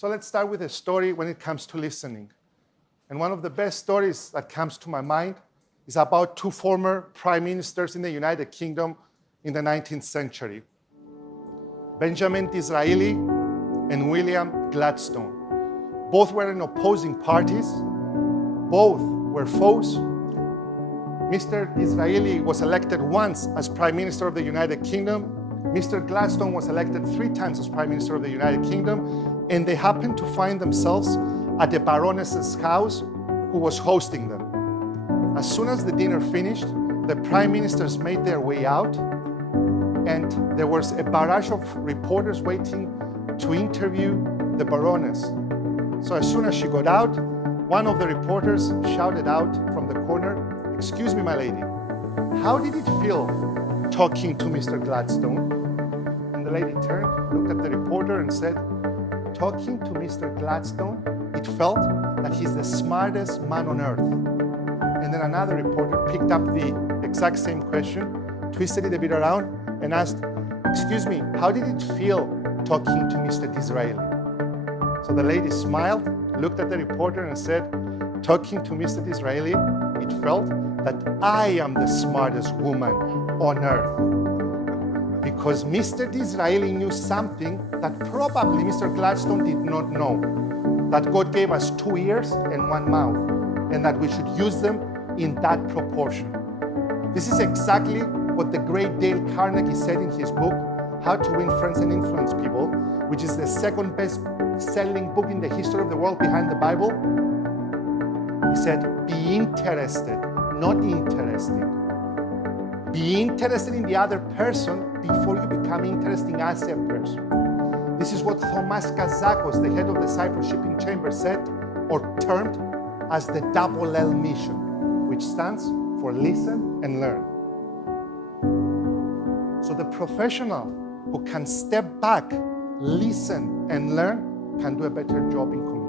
So let's start with a story when it comes to listening. And one of the best stories that comes to my mind is about two former prime ministers in the United Kingdom in the 19th century. Benjamin Disraeli and William Gladstone. Both were in opposing parties. Both were foes. Mr. Disraeli was elected once as Prime Minister of the United Kingdom. Mr. Gladstone was elected 3 times as Prime Minister of the United Kingdom, and they happened to find themselves at the Baroness's house who was hosting them. As soon as the dinner finished, the Prime Ministers made their way out, and there was a barrage of reporters waiting to interview the Baroness. So as soon as she got out, one of the reporters shouted out from the corner, "Excuse me, my lady, how did it feel talking to Mr. Gladstone?" And the lady turned, looked at the reporter and said, "Talking to Mr. Gladstone, it felt that he's the smartest man on earth." And then another reporter picked up the exact same question, twisted it a bit around and asked, "Excuse me, how did it feel talking to Mr. Disraeli?" So the lady smiled, looked at the reporter and said, "Talking to Mr. Disraeli, it felt that I am the smartest woman on earth." Because Mr. Disraeli knew something that probably Mr. Gladstone did not know. That God gave us 2 ears and 1 mouth, and that we should use them in that proportion. This is exactly what the great Dale Carnegie said in his book, How to Win Friends and Influence People, which is the second best-selling book in the history of the world behind the Bible. He said, be interested, not interesting. Be interested in the other person before you become interesting as a person. This is what Thomas Kazakos, the head of the Cyprus shipping chamber, said or termed as the double L mission, which stands for listen and learn. So the professional who can step back, listen and learn can do a better job in communication.